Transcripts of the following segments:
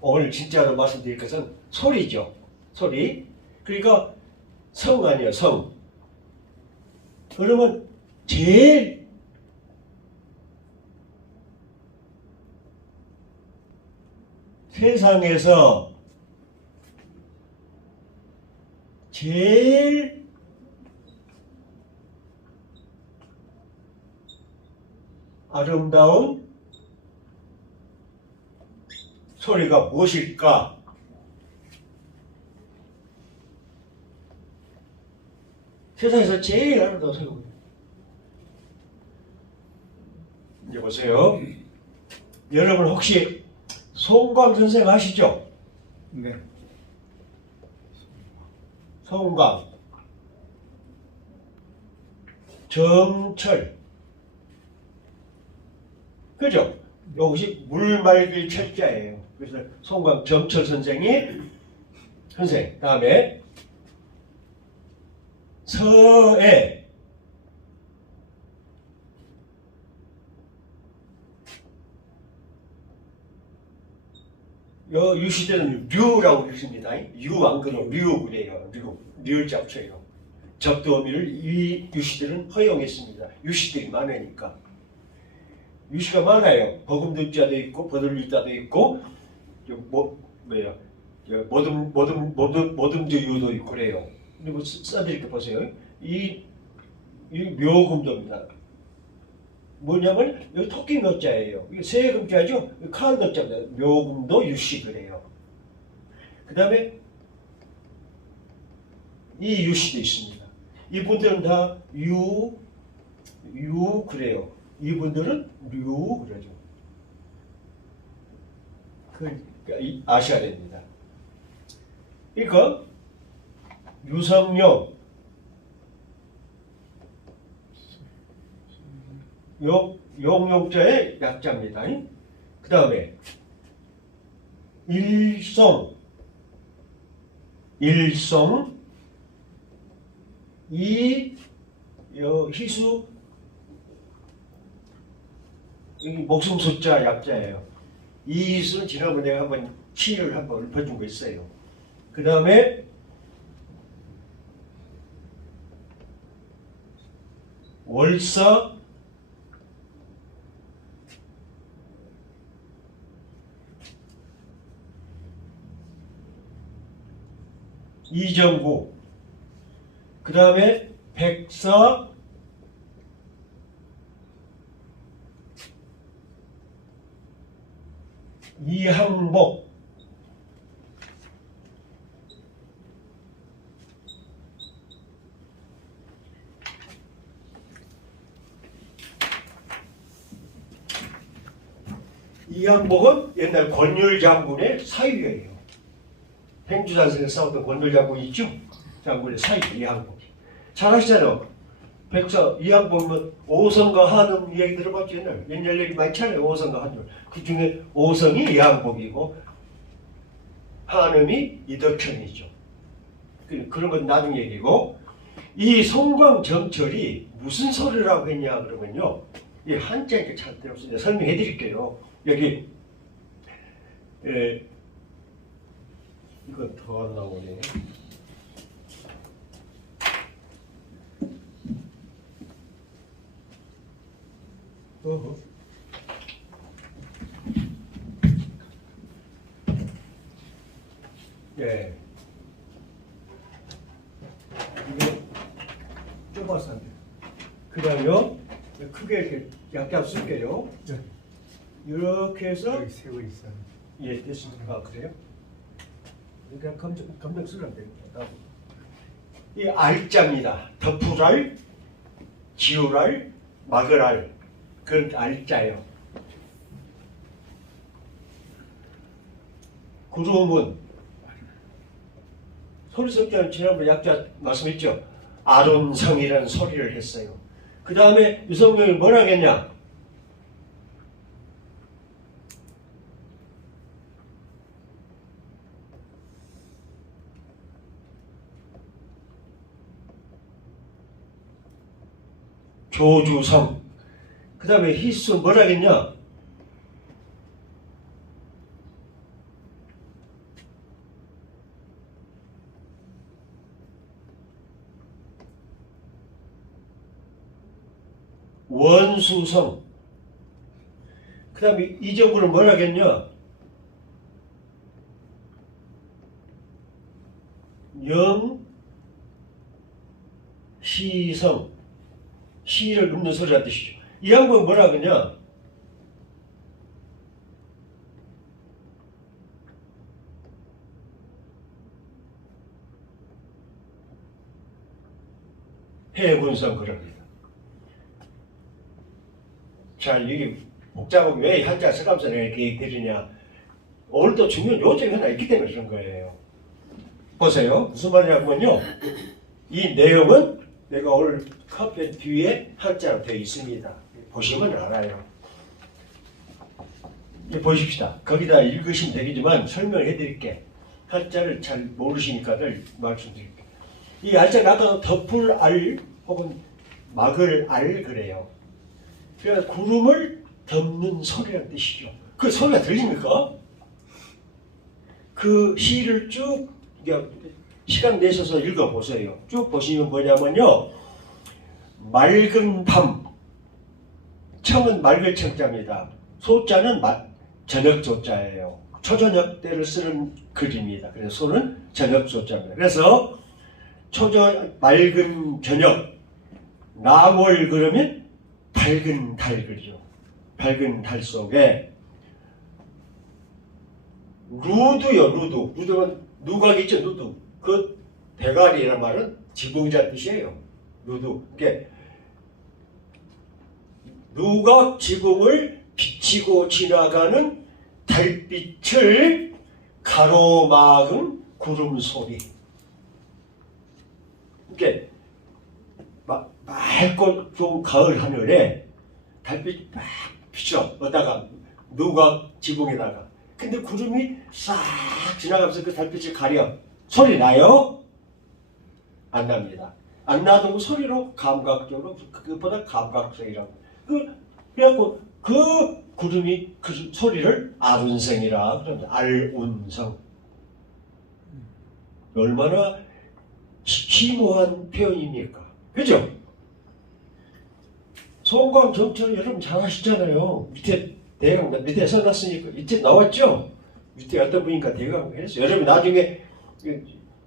오늘 진짜로 말씀드릴 것은 소리죠. 소리. 그러니까 성 아니에요, 성. 그러면 제일 세상에서 제일 아름다운 소리가 무엇일까? 세상에서 제일 아름다운 뭐예요? 이제 보세요. 여러분 혹시 송광 선생 아시죠? 네. 송광 정철 그죠? 이것이 물맑을 철자예요. 그래서 송광 정철 선생이 선생 다음에 서해 요 유시대는 류라고 읽습니다. 유왕근호 류 그래요. 류 류를 잡쳐요. 접두 어미를 이 유시들은 허용했습니다. 유시들이 많으니까. 유시가 많아요. 버금들자도 있고 버들리자도 있고 뭐 뭐야 모듬 모듬 모듬 모듬주 유도 있고 그래요. 근데 뭐 써- 써드릴게 보세요. 이, 이 묘금도입니다. 뭐냐면 여기 토끼 노자예요. 이게 세금자죠. 칸 노자입니다. 묘금도 유시 그래요. 그 다음에 이 유시도 있습니다. 이분들은 다 유, 유 그래요. 이분들은 류 그러죠. 그 이- 아셔야 됩니다. 그러니까 유성룡 용, 용용자의 약자입니다. 그 다음에 일송 일송 이 요, 희수 목숨 숫자 약자예요. 이 수는 지난번에 내가 한번 치를 한번 읊어준 거 있어요. 그 다음에 월서 이정구 그 다음에 백서 이항복 이항복은 옛날 권율 장군의 사위예요. 행주산성에 싸웠던 권율 장군 있죠? 장군의 사위 이항복. 잘 아시잖아요. 백서 이항복은 오성과 한음 이야기 들어봤죠 옛날 옛날 얘기 많잖아요 오성과 한음 그 중에 오성이 이항복이고 한음이 이덕현이죠 그- 그런 건 나중 얘기고 이 송광정철이 무슨 소리라고 했냐 그러면요 이 한자니까 잘 들었습니다 설명해 드릴게요 여기 에, 이거 더안 나오네 어허. 예. 이게 좁아서 안 돼요. 그 다음요, 크게 이렇게 약간 쓸게요. 네. 이렇게 해서, 여기 세고 있어요. 예, 됐습니다. 아, 그래요? 그냥 검정, 검정 쓰면 돼요. 이 알자입니다. 덮으랄, 지우랄, 막으랄. 그런 알자예요. 구름은 소리 섞자는 지난번에 약자 말씀했죠. 아론성이라는 소리를 했어요. 그 다음에 유성룡이 뭐라 했냐? 조주성. 그 다음에 희수 뭐라겠냐? 원수성. 그 다음에 이정구는 뭐라겠냐? 영시성. 시를 읊는 소리란 뜻이죠. 이 양반은 뭐라 하겠냐? 해군성 그럽니다. 자, 이게 복잡하게 왜 한자 내가 이렇게 드리냐. 오늘도 중요한 요점이 하나 있기 때문에 그런 거예요. 보세요. 무슨 말이냐면요. 이 내용은 내가 오늘 카페 뒤에 한자로 되어 있습니다. 보시면 알아요. 보십시다. 거기다 읽으시면 되겠지만 설명해 드릴게. 한자를 잘 모르시니까를 말씀드릴게요. 이 아까 덮을 알 혹은 막을 알 그래요. 그러니까 구름을 덮는 소리라는 뜻이죠. 그 소리가 들립니까? 그 시를 쭉 시간 내셔서 읽어보세요. 쭉 보시면 뭐냐면요. 맑은 밤. 청은 맑을 청자입니다. 소자는 마- 저녁 조자예요. 초저녁 때를 쓰는 글입니다. 그래서 소는 저녁 조자입니다. 그래서 초저 맑은 저녁 나월 그러면 밝은 달 그죠. 밝은 달 속에 루드요 루드 루드는 누각 있죠 루드 그 대가리란 말은 지붕자 뜻이에요. 루드 그게 누각 지붕을 비치고 지나가는 달빛을 가로막은 구름 소리. 막 맑고 좋은 가을 하늘에 달빛 막 비쳐 어다가 누각 지붕에다가. 근데 구름이 싹 지나가면서 그 달빛을 가려 소리 나요? 안 납니다. 안 나도 소리로 감각적으로 그것보다 감각적이라고 그 그래갖고 그 구름이 그 소리를 아운성이라 그럽니다. 알운성 얼마나 심오한 표현입니까? 그죠? 송광 정철 여러분 잘 아시잖아요. 밑에 대강 밑에 써놨으니까 밑에 나왔죠. 밑에 어떤 분인가 대강 했어요. 여러분 나중에 그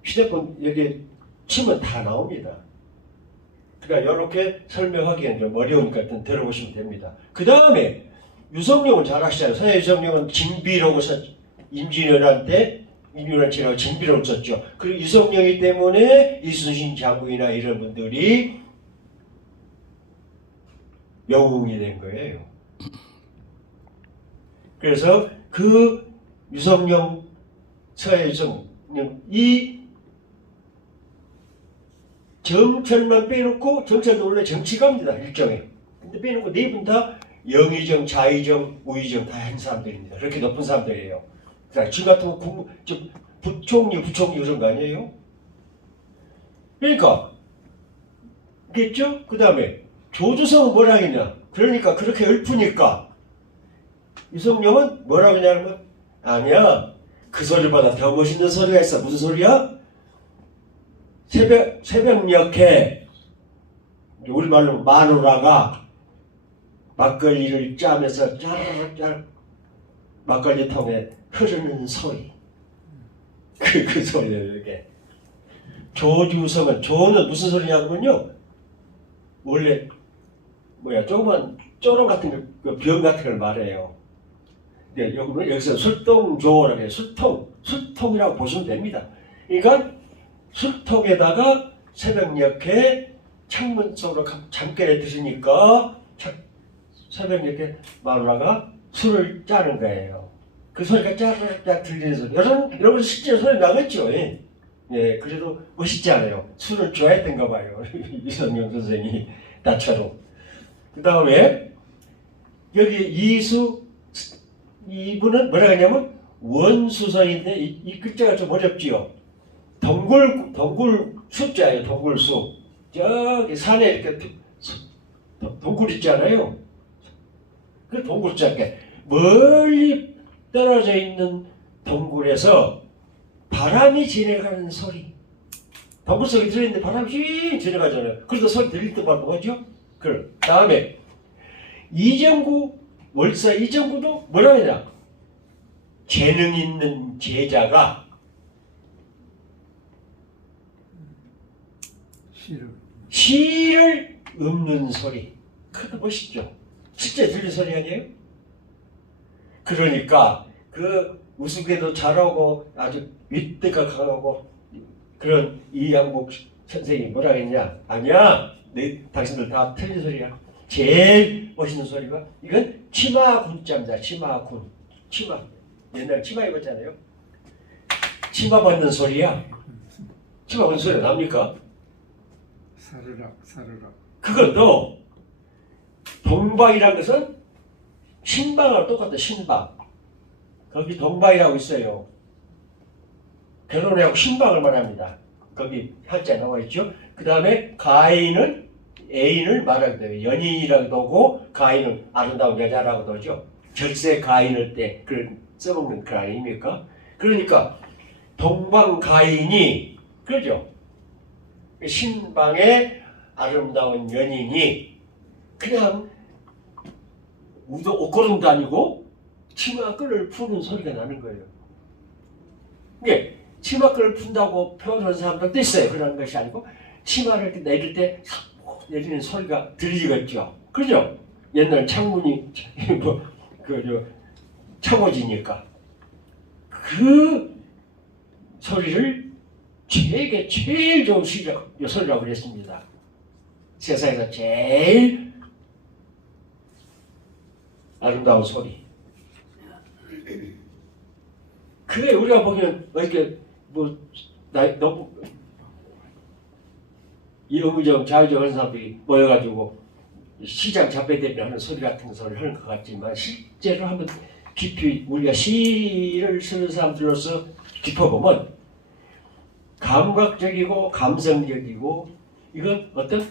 휴대폰 여기 치면 다 나옵니다. 그러니까 이렇게 설명하기에는 좀 어려우니까 일단 들어보시면 됩니다. 그 다음에 유성룡은 잘 아시잖아요. 서해 유성룡은 진비라고 써 임진왜란 때 임진왜란 지나고 진비라고 썼죠. 그리고 유성룡이 때문에 이순신 장군이나 이런 분들이 영웅이 된 거예요. 그래서 그 유성룡, 서해유성룡 이 정철만 빼놓고 정철도 원래 정치가입니다 일정에. 근데 빼놓고 네 분 다 영의정, 자의정, 우의정 다 한 사람들입니다. 그렇게 높은 사람들이에요. 자, 지금 같은 거 국, 저, 부총리, 부총리 이런 거 아니에요? 그러니까 겠죠? 그 다음에 조주성은 뭐라 하겠냐? 그러니까 그렇게 읊으니까 유성룡은 뭐라고 하냐면 아니야 그 소리보다 더 멋있는 소리가 있어 무슨 소리야? 새벽 새벽녘에 우리말로 마누라가 막걸리를 짜면서 짜르르 막걸리 통에 흐르는 소리 그, 그 소리예요 이게 조주성은 조는 무슨 소리냐면요 원래 뭐야 조그만 쪼롱 같은 거, 그병 같은 걸 말해요. 네, 여기는 여기서 술통조라고 해요. 술통, 술통이라고 보시면 됩니다. 그러니까 술통에다가 새벽녘에 창문 가- 잠결에 드시니까 차- 새벽녘에 마누라가 술을 짜는 거예요. 그 소리가 짜르르 들리는 소리. 여러분, 여러분 실제 소리 나겠죠? 예. 예, 그래도 멋있지 않아요. 술을 좋아했던가 봐요. 이성영 선생이 나처럼. 그 다음에 여기 이수 이분은 뭐라 하냐면 원수성인데 이, 이 글자가 좀 어렵지요. 동굴 동굴 숫자예요. 동굴수 저기 산에 이렇게 두- 수- 동- 동굴 있잖아요. 그 동굴 자께 멀리 떨어져 있는 동굴에서 바람이 지나가는 소리. 동굴 속에 들어있는데 바람이 휘 지나가잖아요. 그래도 소리 들릴 때 말고 하죠. 그 다음에 이정구 월사 이정구도 뭐라 하냐? 재능 있는 제자가 시를 시를 읊는 소리. 그거 멋있죠? 실제 들리는 소리 아니에요? 그러니까 그 우스개도 잘하고 아주 윗대가 강하고 그런 이양복 선생이 뭐라 했냐? 아니야. 내 당신들 다 틀린 소리야. 제일 멋있는 소리가 이건 치마 군자입니다. 치마 군. 치마. 옛날 치마 입었잖아요. 치마 받는 소리야. 치마 받는 소리 납니까? 사르락 사르락 그것도 동방이라는 것은 신방하고 똑같아 신방 거기 동방이라고 있어요 결혼하고 신방을 말합니다 거기 한자 나와 있죠 그 다음에 가인은 애인을 말하기도 해요 연인이라고도 하고 가인은 아름다운 여자라고도 하죠 절세 가인을 때 그걸 써먹는 그 아닙니까 그러니까 동방 가인이 그죠 신방의 아름다운 연인이 그냥 우도 옷걸음도 아니고 치마끈을 푸는 소리가 나는 거예요. 이게 치마끈을 푼다고 표현하는 사람들도 있어요. 그런 것이 아니고 치마를 내릴 때 싹 내리는 소리가 들리겠죠. 그죠? 옛날 창문이 뭐그저 창호지니까 그 소리를 제게 제일 좋은 소리라고 그랬습니다. 세상에서 제일 아름다운 소리. 그게 우리가 보기엔 뭐 이렇게 뭐 나, 너무 자의정 하는 사람들이 모여가지고 시장 잡배대를 하는 소리 같은 소리를 하는 것 같지만 실제로 한번 깊이 우리가 시를 쓰는 사람들로서 짚어보면 감각적이고 감성적이고 이건 어떤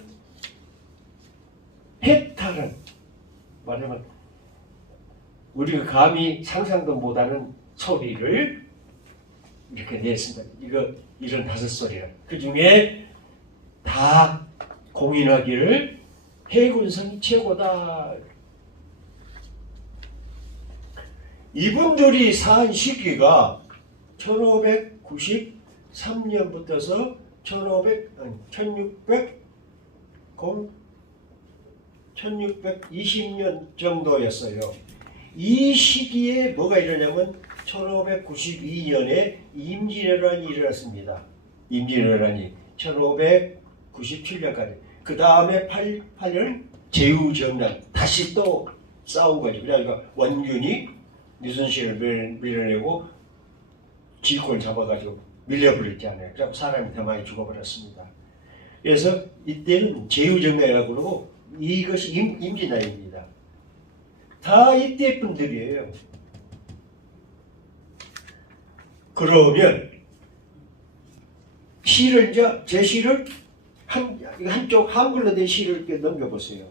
해탈은 말하면 우리가 감히 상상도 못하는 소리를 이렇게 냈습니다. 이거 이런 다섯 소리를 그 중에 다 공인하기를 해군성이 최고다. 이분들이 산 시기가 1593년부터서 1500, 아니, 1600, 1620년 정도였어요. 이 시기에 뭐가 일어나면 1592년에 임진왜란이 일어났습니다. 임진왜란이 1597년까지. 그 다음에 88년 제후정난 다시 또 싸운 거죠. 그러니까 원균이 밀- 밀어내고 지휘권을 잡아가지고 밀려버렸잖아요. 그래서 사람이 더 많이 죽어버렸습니다. 그래서 이때는 제후정난이라고 그러고 이것이 임, 임진왜란입니다. 다 이때 분들이에요. 그러면 시를 이제 제 시를 한 한쪽 한글로 된 시를 넘겨보세요.